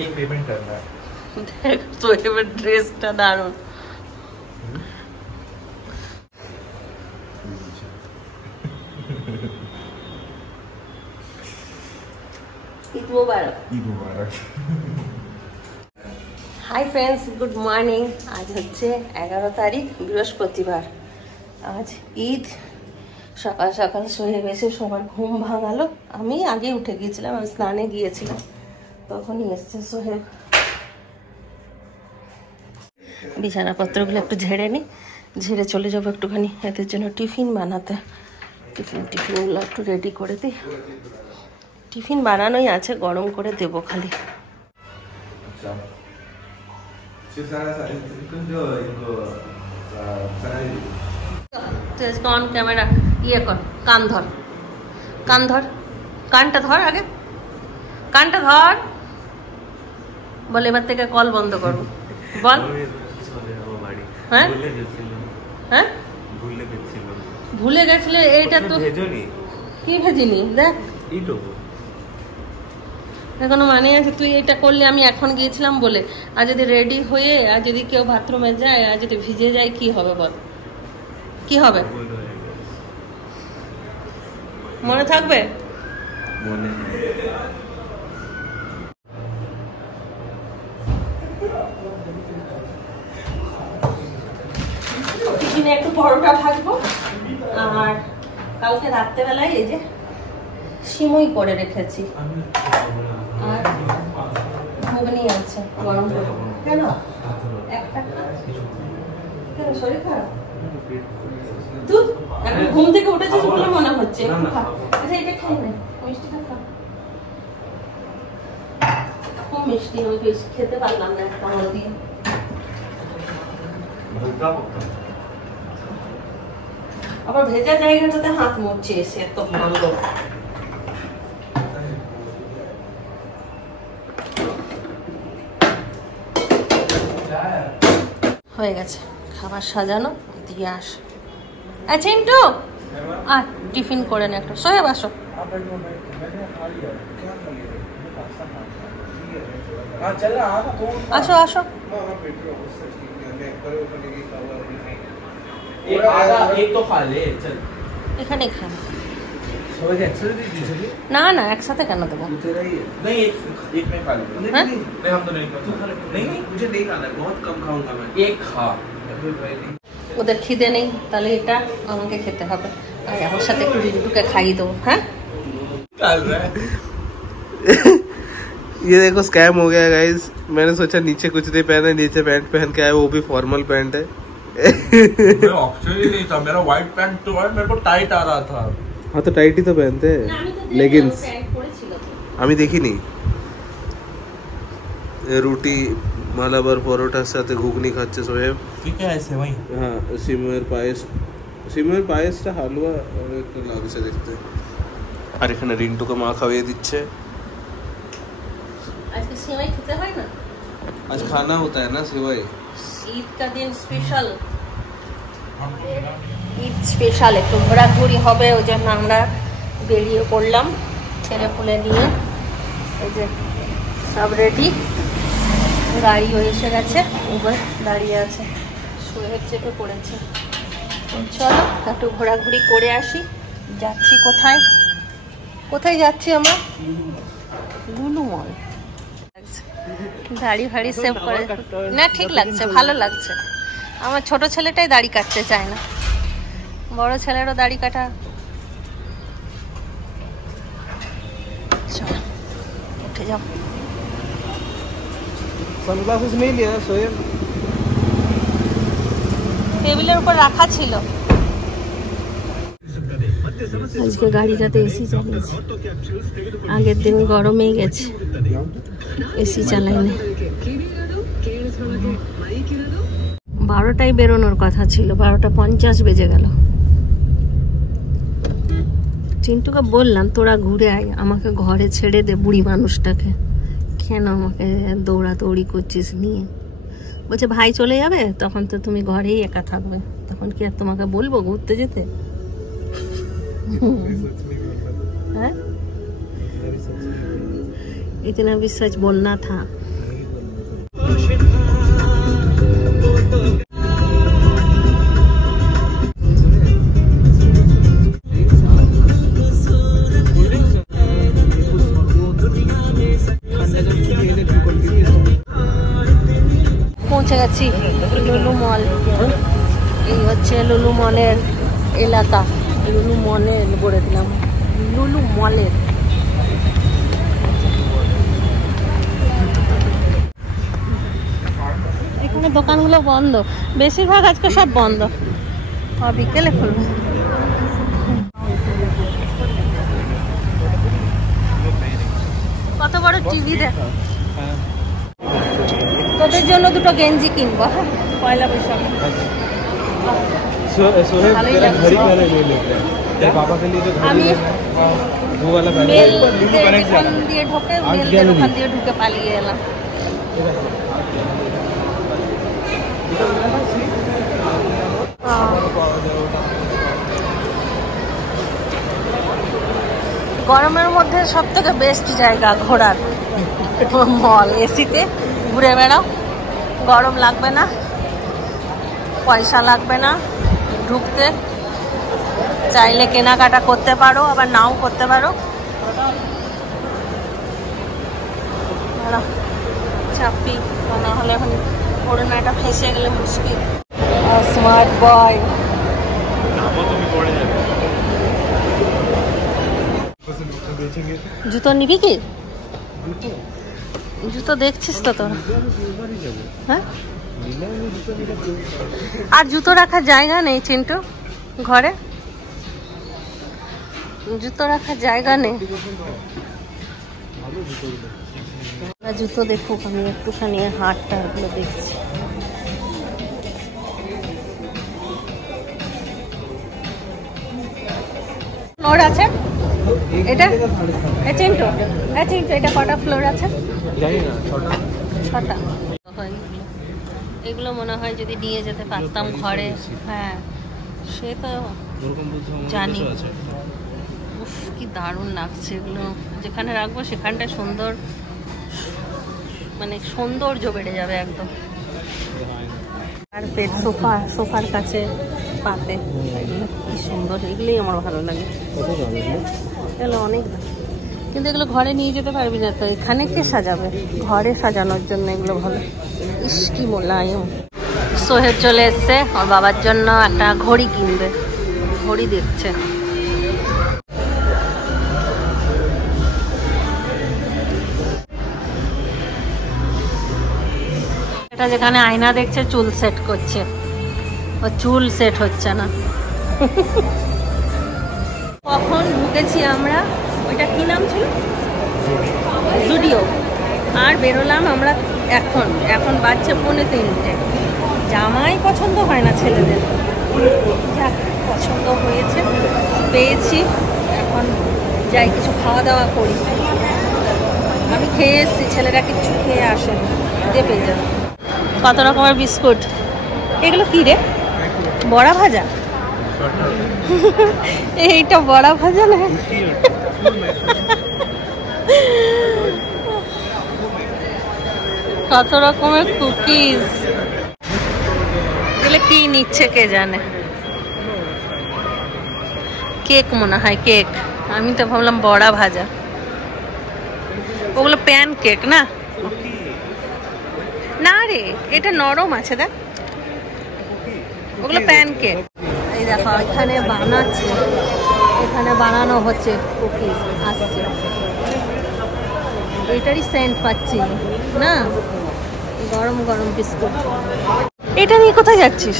ये पेमेंट करना है। देख सोहेब ड्रेसটা দারুণ। ঈদ মোবারক। ঈদ মোবারক। Hi friends, good morning. আজ হচ্ছে 11 তারিখ, বৃহস্পতিবার। আজ ঈদ। সকাল সকাল সোহেব এসে সবার ঘুম ভাঙালো। আমি আগে উঠে গিয়েছিলাম, আমি স্নানে গিয়েছিলাম, তখনই এসছে সোহেব। বিছানাপত্রগুলো একটু ঝেড়ে নিই, ঝেড়ে চলে যাবো একটুখানি এদের জন্য টিফিন বানাতে। টিফিনগুলো একটু রেডি করে দিই। টিফিন বানানোই আছে, গরম করে দেবো খালি। অন ক্যামেরা ইয়ে কর, কান ধর, কান ধর, কানটা ধর, আগে কানটা ধর। বল এবার থেকে কল বন্ধ করবো, বল। হ্যাঁ হ্যাঁ, ভুলে গেছিলে। এইটা তো কি ভেজিনি, দেখ এখনো মানে আছে। তুই এটা করলে, আমি এখন গিয়েছিলাম বলে। আর যদি রেডি হয়ে আর যদি কেউ বাথরুমে যায় আর যদি ভিজে যায় কি হবে বল, কি হবে? মনে থাকবে? টিফিনে একটু পরোটা ভাজবো, আর কালকে রাত্রেবেলায় এই যে সিমুই করে রেখেছি, আর ঘুগনি আছে গরম করে। কেন একটা কেন, শরীর খারাপ? দুধ এখন ঘুম থেকে উঠেছিস বলে মনে হচ্ছে। আচ্ছা এটা খাই না, মিষ্টিটা খা। খুব মিষ্টি, আমি বেশি খেতে পারলাম না একটা আমার দিয়ে। আবার ভেজা জায়গাটাতে হাত মুড়ছে এসে, এত ভালো। হয়ে গেছে খাবার সাজানো, দিয়ে আস। আচ্ছা ইন্টু আর টিফিন করে নে একটা। সোহেব আসো, আসো আসো। এখানে খা। না না একসাথে কেন দেবো? ওদের খিদে নেই, তাহলে এটা আমাকে খেতে হবে। আর আমার সাথে একটু রিন্টুকে খাইয়ে দেবো। হ্যাঁ ये देखो स्कैम हो गया गाइस। मैंने सोचा नीचे कुछ नहीं पहना, नीचे पैंट पहन के आया, वो भी फॉर्मल पैंट है। ऑप्शन ही नहीं था, मेरा व्हाइट पैंट तो है, मेरे को टाइट आ रहा था। हाँ तो टाइट ही तो पहनते हैं, लेगिंग्स। আমি দেখিনি। রুটি মালাবার পরোটার সাথে ঘুগনি খাচ্ছে সোহেব। ঠিক আছে ভাই। হ্যাঁ সিমুয়ের পায়েস, সিমুয়ের পায়েসটা হালুয়া একটু লাগছে দেখতে। আর এখানে রিন্টুকে মা খাইয়ে দিচ্ছে। আজকে সেমাই খেতে হয় না, आज खाना होता है ना सेवाई। ঈদ का दिन স্পেশাল, ঈদ স্পেশাল। একটু ঘোরাঘুরি হবে, ওই জন্য আমরা বেরিয়ে পড়লাম ছেলে পুলে নিয়ে। এই যে সব রেডি, গাড়িও এসে গেছে, উবার দাঁড়িয়ে আছে, সোহেব চেপে পড়েছে। চলো একটু ঘোরাঘুরি করে আসি। যাচ্ছি কোথায়, কোথায় যাচ্ছি আমরা? লুলু মল। দাড়ি ফাড়ি সেভ করে না, ঠিক লাগছে, ভালো লাগছে। আমার ছোট ছেলেটাই দাড়ি কাটতে চায় না, বড় ছেলেরও দাড়ি কাটা। চল উঠে যাও। সানগ্লাসেস नहीं लिया सोहेब, টেবিলের উপর রাখা ছিল। আজকে গাড়িটাতে এসি চালিয়েছি, আগের দিন গরমেই গেছে, এসি চালাইনি। 12টায় বেরোনোর কথা ছিল, 12:50 বেজে গেল। চিন্টুকে বললাম তোরা ঘুরে আয়, আমাকে ঘরে ছেড়ে দে বুড়ি মানুষটাকে, কেন আমাকে দৌড়াদৌড়ি করছিস নিয়ে। বলছে ভাই চলে যাবে, তখন তো তুমি ঘরেই একা থাকবে, তখন কি আর তোমাকে বলবো ঘুরতে যেতে? हाँ? इतना भी सच बोलना था। পৌঁছে গেছি লুলু মল। এই হচ্ছে লুলু মলের এলাকা। লুলু মলে বলে দিলাম, লুলু মলের। এখানে দোকানগুলো বন্ধ, বেশিরভাগ আজকে সব বন্ধ, বিকেলে খুলবে। কত বড় টিভি দেখ। তোদের জন্য দুটো গেঞ্জি কিনবো, হ্যাঁ, পয়লা বৈশাখে। আমি ওখান দিয়ে ঢুকে পালিয়ে এলাম। গরমের মধ্যে সব থেকে বেস্ট জায়গা ঘোরার মল। এসিতে ঘুরে বেড়াও, গরম লাগবে না, পয়সা লাগবে না ঢুকতে। চাইলে কেনাকাটা করতে পারো, আবার নাও করতে পারো। চাপি না হলে এখন করোনাটা ফেসে গেলে মুশকিল। Smart boy. জুতো নিবি কি? জুতো দেখছিস তো তোরা? হ্যাঁ, আর জুতো রাখার জায়গা নেই চিন্টু, ঘরে জুতো রাখার জায়গা নেই। জুতো দেখুক, আমি একটুখানি হাটটা ওগুলো দেখছি। ফ্লোর আছে এটা? চিন্টু এটা কটা ফ্লোর আছে? ছটা। এগুলো মনে হয় যদি নিয়ে যেতে পারতাম ঘরে। হ্যাঁ, সে তো জানি। উফ, কি দারুণ লাগছে এগুলো। যেখানে রাখবো সেখানটা সুন্দর, মানে সৌন্দর্য বেড়ে যাবে একদম। আর পেট সোফার কাছে পাতে, এগুলো কি সুন্দর, এগুলোই আমার ভালো লাগে। এগুলো অনেক, কিন্তু এগুলো ঘরে নিয়ে যেতে পারবি না তো, এখানে কে সাজাবে? ঘরে সাজানোর জন্য এগুলো ভালো। ইস, কি মোলায়েম। সোহেব চলে এসছে, ওর বাবার জন্য একটা ঘড়ি কিনবে, ঘড়ি দেখছে। এটা যেখানে আয়না দেখছে, চুল সেট করছে, ও চুল সেট হচ্ছে না। কখন ঢুকেছি আমরা, ওইটা কি নাম ছিল, জুডিও, আর বেরোলাম আমরা এখন বাজছে 2:45। জামাই পছন্দ হয় না ছেলেদের, যাক পছন্দ হয়েছে, পেয়েছি। এখন যাই কিছু খাওয়া দাওয়া করি। আমি খেয়ে এসেছি, ছেলেরা কিচ্ছু খেয়ে আসে না, দিয়ে পেয়ে যাবে। কত রকমের বিস্কুট, এগুলো কি রে? বড়া ভাজা? এইটা বড়া ভাজা না? কত রকমের কুকিজ, এগুলো কি নিচ্ছে কে জানে। কেক মনে হয়, কেক। আমি তো ভাবলাম বড়া ভাজা। ওগুলো প্যান কেক না? না রে, এটা নরম আছে দেখ, ওগুলো প্যান কেক। এই দেখো এখানে বানাচ্ছে, এখানে বানানো হচ্ছে কুকিজ, আসছে। এটারই সেন্ট পাচ্ছি না, গরম গরম বিস্কুট। এটা নিয়ে কোথায় যাচ্ছিস?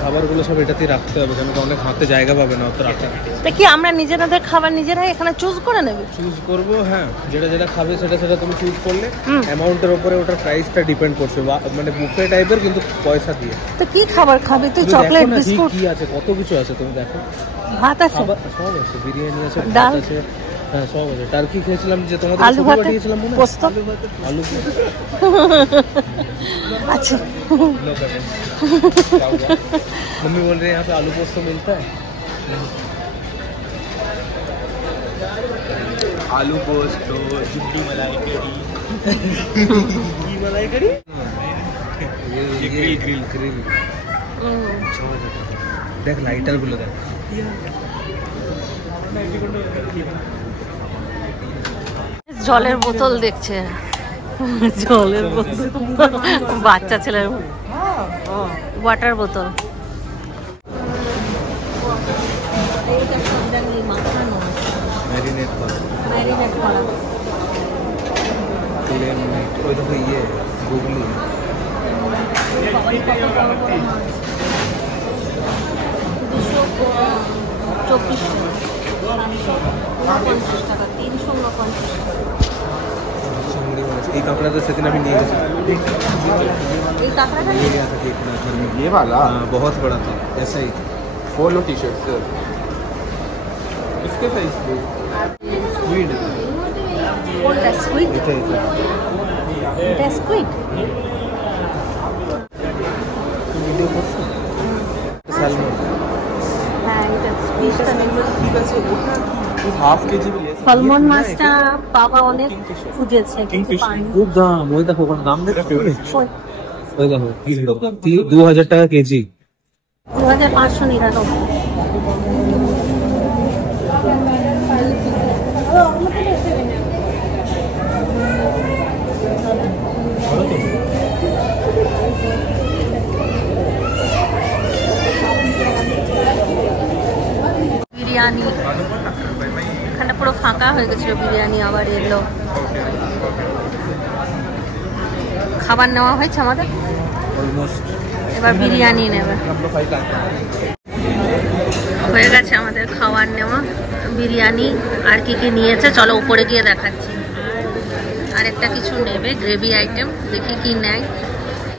খাবারগুলো সব এটাতেই রাখতে হবে, কারণ অনেক হাতে জায়গা পাবে না অত রাখা। তা কি আমরা নিজেরাদের খাবার নিজেরাই এখানে চুজ করে নেব? চুজ করবো, হ্যাঁ, যেটা খাবে সেটা তুমি চুজ করলে অ্যামাউন্টের উপরে ওটার প্রাইসটা ডিপেন্ড করছে, মানে বুফে টাইপের, কিন্তু পয়সা দিয়ে। তো কি খাবার খাবি তুই? চকলেট, বিস্কুট, কি আছে, কত কিছু আছে, তুমি দেখো। ভাত আছে, সব আছে, বিরিয়ানি আছে, ডাল আছে, হ্যাঁ সব আছে। টার্কি খেয়েছিলাম যে তোমাদের আলু ভাত পাঠিয়েছিলাম, পোস্ত, আলু अच्छा। मम्मी बोल रहे हैं यहाँ पे आलू पोस्त मिलता है। आलू पोस्ट चिट्टी मलाई करी मलाई करी ये ग्रिल ग्रिल देख लाइटर गुलो देख জলের বোতল দেখছে, জলের বোতল বাচ্চা ছেলের ওয়াটার বোতল। मैरिनेट करा ম্যারিনেট করা। प्लेन मीट ওই দেখো ये গুগলি 224 টাকা, 349 এই কাঁকড়াটা সেদিন আমি নিয়ে গেছি এই কাঁকড়াটা ले गया था देखना घर में ये वाला हाँ बहुत बड़ा था ऐसा ही पोलो टी शर्ट सर इसके साइज पे स्क्वीड কোনটা স্কুইড? এটা এটা এটা স্কুইড। ভিডিও করছো সালমন হ্যাঁ এটা স্কুইডটা নেই। ঠিক আছে ওটা কি হাফ কেজি भी ले सकते সালমন মাছটা বাবা অনেক খুঁজেছে কিন্তু পায়নি। খুব দাম ওই দেখো ওখানে দাম দেখো ওই ওই দেখো 2000 টাকা কেজি 2599। বিরিয়ানি এখানে পুরো ফাঁকা হয়ে গেছিল, বিরিয়ানি আবার এলো। খাবার নেওয়া হয়েছে আমাদের, অলমোস্ট এবার বিরিয়ানি নেবে। আমরা ফাইল আনতে হয়ে গেছে আমাদের খাবার নেওয়া, বিরিয়ানি আর কি কি নিয়েছে চলো উপরে গিয়ে দেখাচ্ছি। আরেকটা কিছু নেবে গ্রেভি আইটেম, দেখি কি নেয়।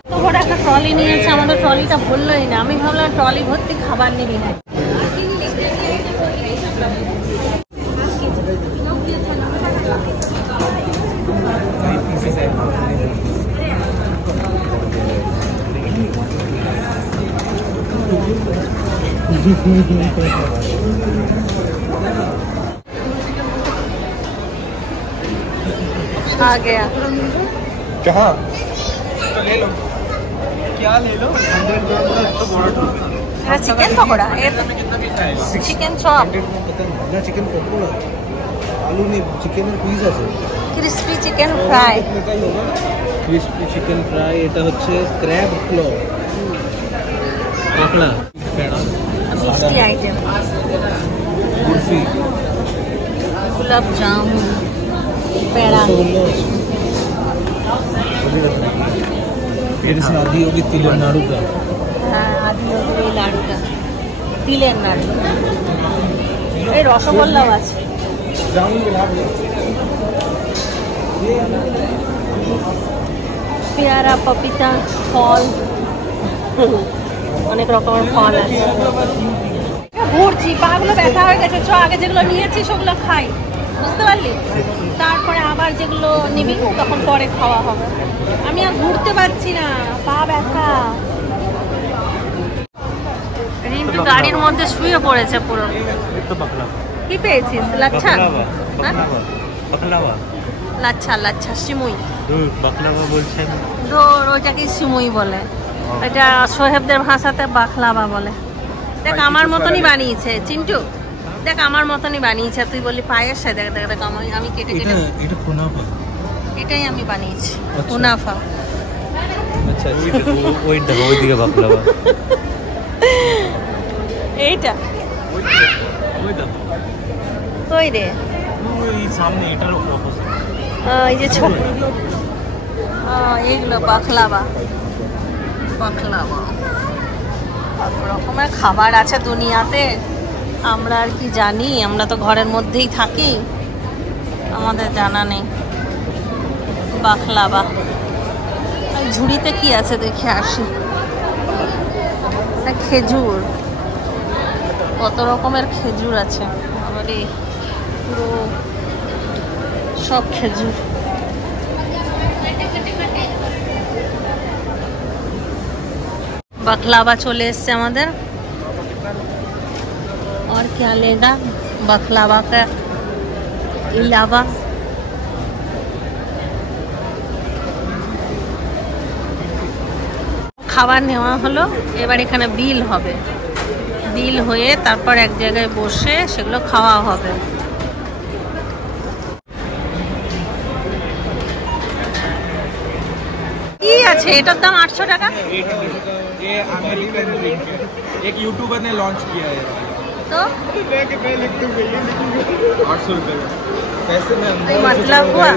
তো বড় একটা ট্রলি নিয়েছে, আমাদের ট্রলিটা ভরলই না। আমি ভাবলাম ট্রলি ভর্তি খাবার নিবি না। आ गया कहाँ तो ले लो क्या ले लो 100 ग्राम का तो बड़ा टूट चिकन पकौड़ा, चिकन चॉप, ना चिकन पकौड़ा आलू नहीं चिकन পিস আছে crispy chicken fry, crispy chicken fry. এটা হচ্ছে ক্র্যাব ক্লো কাঁকড়া পেড়া মিষ্টি আইটেম, কুলফি गुलाब जामुन, पेड़ा। फिर से आधी होगी तिलर नाड़ू का। हाँ आधी होगी लाड़ू का, तिलेर नाड़ू। এই রসগোল্লাও আছে। পেয়ারা, পপিতা, ফল, অনেক রকমের ফল আছে। ঘুরছি, পাগুলো ব্যথা হয়ে গেছে। চ আগে যেগুলো নিয়েছি সেগুলো খাই, বুঝতে পারলি? তারপরে আবার যেগুলো নিবি তখন পরে খাওয়া হবে। আমি আর ঘুরতে পারছি না, পা ব্যথা। রিন্টু গাড়ির মধ্যে শুয়ে পড়েছে পুরো। কি পেয়েছিস? লাচ্ছা? বাকলাওয়া লাচ্ছা, লাচ্ছা সিমুই। বাকলাওয়া বলছেন ধর ওইটাকে সিমুই বলে, এটা সোহেবদের ভাষাতে বাখলাবা বলে। দেখ আমার মতনই বানিয়েছে চিন্টু, দেখ আমার মতনই বানিয়েছে। তুই বললি পায়েস, দেখ দেখ দেখ আমি কেটে কেটে এটা কুনাফা এটাই আমি বানিয়েছি, কুনাফা। আচ্ছা ওই দেখো ওইদিকে বাকলাওয়া এইটা ওই দেখো কই রে? ওই সামনে এটার অপোজিট এই যে ছোট এইগুলো বাখলাবা, বাখলাবা। সব রকমের খাবার আছে দুনিয়াতে, আমরা আর কি জানি? আমরা তো ঘরের মধ্যেই থাকি, আমাদের জানা নেই। বাখলাবা। আর ঝুড়িতে কি আছে দেখে আসি। খেজুর, কত রকমের খেজুর আছে, আমারে পুরো সব খেজুর। বাকলাবা চলে এসছে আমাদের। और क्या लेगा? बखलावा का ইলাবা। খাবার নেওয়া হলো, এবার এখানে বিল হবে, বিল হয়ে তারপর এক জায়গায় বসে সেগুলো খাওয়া হবে। কি আছে এটার দাম 800 টাকা। ये अमेरिकन ड्रिंक है, एक यूट्यूबर ने लॉन्च किया है तो 800 रुपए का। पैसे में मतलब हुआ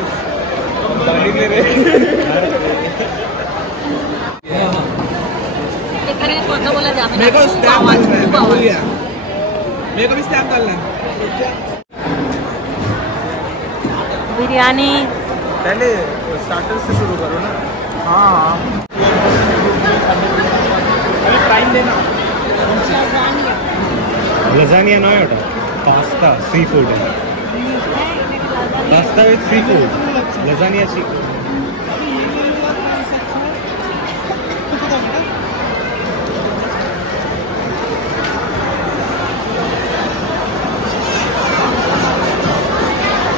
এখানে কথা বলা যাবে না, मेरे को খুব स्टैम्प আওয়াজ, डालना है, খুব मैं भूल আওয়াজ। गया। मेरे को भी स्टैम्प डालना है। बिरयानी पहले स्टार्टर से शुरू करो ना। हाँ हमें प्राइम देना। लजानिया नয় ওটা pasta seafood pasta with seafood lasagna chicken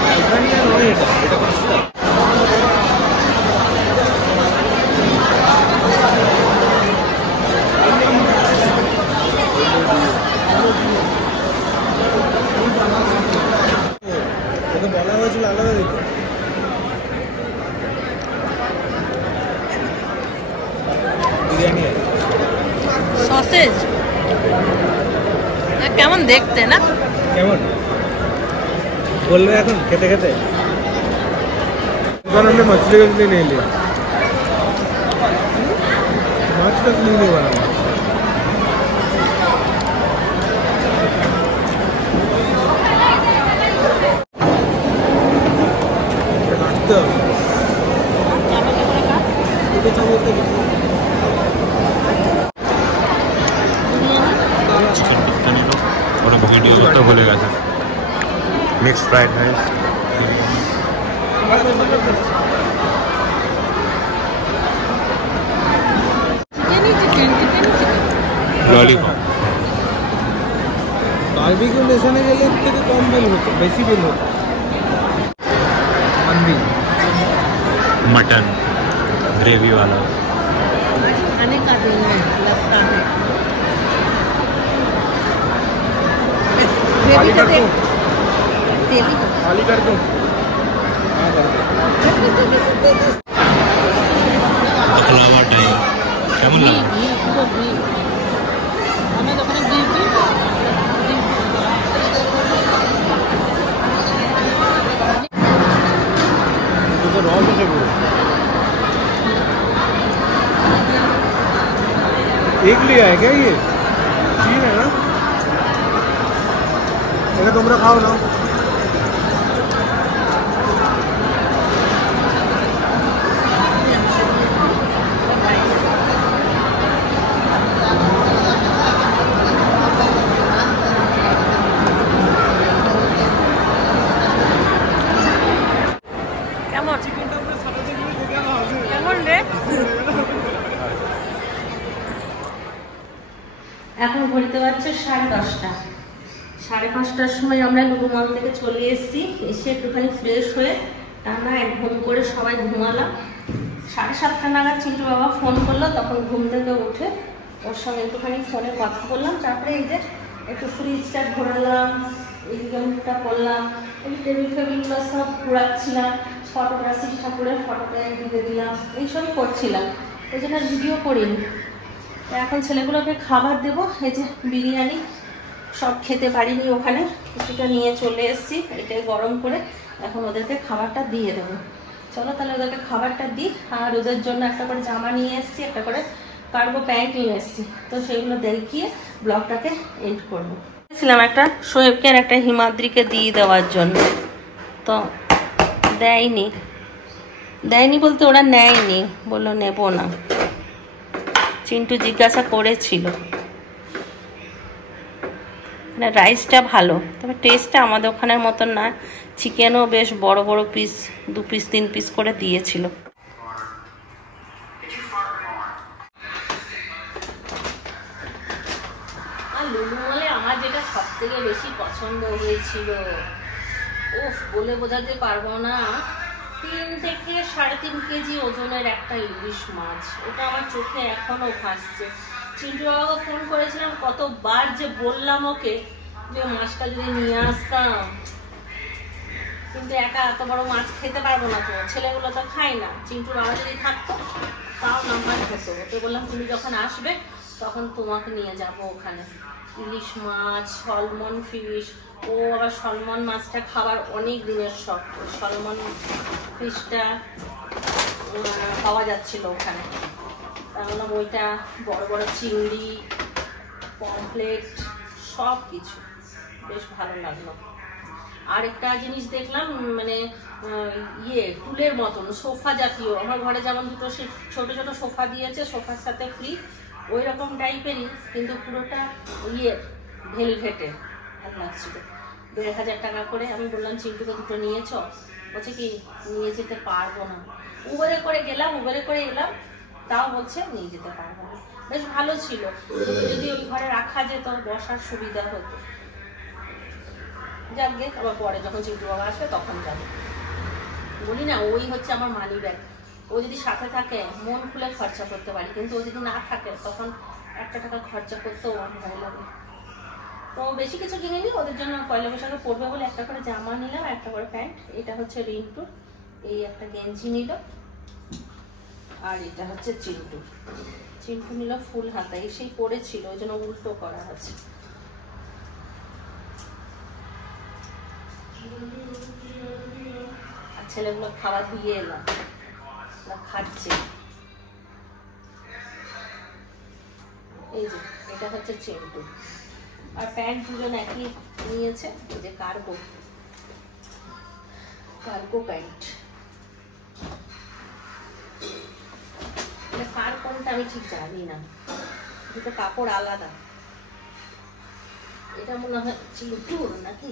lasagna নয় এটা, এটা পাস্তা। এটা বলা হয়েছিল আলাদা দিতে। বিরিয়ানি সসেজ কেমন দেখতে না? কেমন বলবে এখন খেতে খেতে? এবার हमने मछली वछली नहीं लिया, माछ मछली नहीं बनाया। काटते हो छोटे चावल से চিকেন টিক্কা নিল ওটা ভিডিও করতে ভুলে গেছে mixed fried rice lollipop barbecue नेशने गेले থেকে কম বিল হতো, বেশি বিল হতো। मंदी मटन ग्रेवी वाला खाने का दिन है लगता है। खाली कर दूं? तेली खाली कर दूं? हाँ कर दो। बकलावा टाइप কেমন घी লাগে घी পুরো ঘি। हमें तो घी घी तो रॉ से बोलो। एक लिया है क्या ये? तीन है ना? এটা তোমরা খাও না? কেমন কেমন রে? এখন ঘুরতে পারছে 10:30। 5:30টার সময় আমরা লুলুমল থেকে চলে এসেছি, এসে একটুখানি ফ্রেশ হয়ে টানা এক ঘুম করে সবাই ঘুমালাম। 7:30 নাগাদ চিন্টু বাবা ফোন করলো, তখন ঘুম থেকে উঠে ওর সঙ্গে একটুখানি ফোনে কথা বললাম। তারপরে এই যে একটু ফ্রিজটা ঘোরালাম, এদিকটা করলাম, এই টেবিল ফেবিলগুলো সব ঘোরাচ্ছিলাম, ফটোগ্রাফি ঠাকুরের ফটোটা দিয়ে দিলাম, এইসবই করছিলাম, ওই জন্য ভিডিও করিনি। এখন ছেলেগুলোকে খাবার দেবো। এই যে বিরিয়ানি সব খেতে পারিনি, ওখানে কিছুটা নিয়ে চলে এসেছি, এটাই গরম করে এখন ওদেরকে খাবারটা দিয়ে দেবো। চলো তাহলে ওদেরকে খাবারটা দিই। আর ওদের জন্য একটা করে জামা নিয়ে এসেছি, একটা করে কার্গো প্যান্ট নিয়ে এসেছি, তো সেগুলো দেখিয়ে ব্লগটাকে এন্ড করবো। ছিলাম একটা শোয়েবকে আর একটা হিমাদ্রিকে দিয়ে দেওয়ার জন্য, তো দেয়নি। দেয়নি বলতে ওরা নেয়নি, বললো নেব না। চিন্টু জিজ্ঞাসা করেছিল। মানে রাইসটা ভালো, তবে টেস্টটা আমাদের ওখানের মতন না। চিকেনও বেশ বড় বড় পিস, 2 পিস 3 পিস করে দিয়েছিল। আর লুলু মলে আমার যেটা সব থেকে বেশি পছন্দ হয়েছিল উফ, বলে বোঝাতে পারবো না। 3 থেকে 3.5 কেজি ওজনের একটা ইলিশ মাছ, ওটা আমার চোখে এখনো ভাসছে। চিন্টু বাবাকে ফোন করেছিলাম, কতবার যে বললাম ওকে যে মাছটা যদি নিয়ে আসতাম, কিন্তু একা এত বড় মাছ খেতে পারবো না, তো ছেলেগুলো তো খায় না। চিন্টুর বাবা যদি থাকতো তাও নাম্বার হতো। ওকে বললাম তুমি যখন আসবে তখন তোমাকে নিয়ে যাব ওখানে। ইলিশ মাছ, সলমন ফিশ, ও আবার সলমন মাছটা খাবার অনেক দিনের শখ। সলমন ফিশটা পাওয়া যাচ্ছিল ওখানে, তাহলে ওইটা বড় বড় চিংড়ি, পমফ্লেট সব কিছু বেশ ভালো লাগলো। আর একটা জিনিস দেখলাম, মানে টুলের মতন সোফা জাতীয়, আমার ঘরে যেমন দুটো ছোট ছোট সোফা দিয়েছে সোফার সাথে ফ্রি, ওই রকম টাইপেরই, কিন্তু পুরোটা ভেলভেটে, ভালো লাগছিল। 1500 টাকা করে। আমি বললাম চিন্টুকে দুটো নিয়েছ? বলছে কি নিয়ে যেতে পারবো না। উবেরে করে গেলাম, উবেরে করে এলাম, তাও বলছে নিয়ে যেতে পারবো না। বেশ ভালো ছিল, যদি ওই ঘরে রাখা যেত বসার সুবিধা হতো। যাক গে, আবার পরে যখন চিন্টু বাবা আসবে তখন যাবে। বলি না, ওই হচ্ছে আমার মানি ব্যাগ। ও যদি সাথে থাকে মন খুলে খরচা করতে পারি, কিন্তু ও যদি না থাকে তখন 1 টাকা খরচা করতেও আমার ভয় লাগে। তো বেশি কিছু কিনিনি, ওদের জন্য পয়লা বৈশাখে পড়বে বলে একটা করে জামা নিলাম, একটা করে প্যান্ট। এটা হচ্ছে রিন্টুর, এই একটা গেঞ্জি নিল, আর এটা হচ্ছে চিন্টুর। চিন্টু নিল ফুল হাতা, এসেই পড়েছিল, ওই জন্য উল্টো করা আছে। আর ছেলেগুলো খাবার দিয়ে এলাম, খাচ্ছে। এই যে এটা হচ্ছে চিন্টু, আর প্যান্ট দুজন একই নিয়েছে, এই যে কার্গো প্যান্ট। কার কোনটা আমি ঠিক জানি না, দুটো কাপড় আলাদা। এটা মনে হয় চিন্টুর নাকি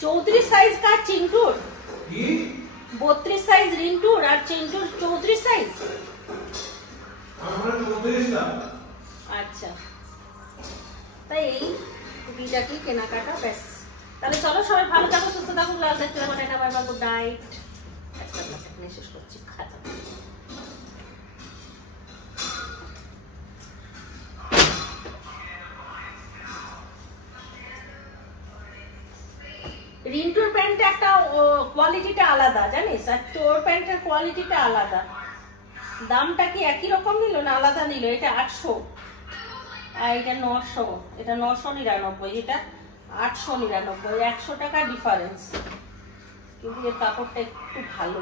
34 সাইজ কার চিন্টুর, 32 সাইজ রিন্টুর, আর চিন্টুর 34 সাইজ। আচ্ছা, তাই এই টুপিটা কি কেনাকাটা, ব্যাস। তাহলে চলো সবাই ভালো থাকো, সুস্থ থাকো, লাল দেখতে থাকো, tata bye bye, good night. আজকে এখানে শেষ করছি, খাতা। রিন্টুর প্যান্টটা একটা কোয়ালিটিটা আলাদা জানিস, আর তোর প্যান্টের কোয়ালিটিটা আলাদা। দামটা কি একই রকম নিল না আলাদা নিল? এটা 800 আর এটা 900, এটা 999, এটা 899, 100 টাকা ডিফারেন্স। কিন্তু এর কাপড়টা একটু ভালো।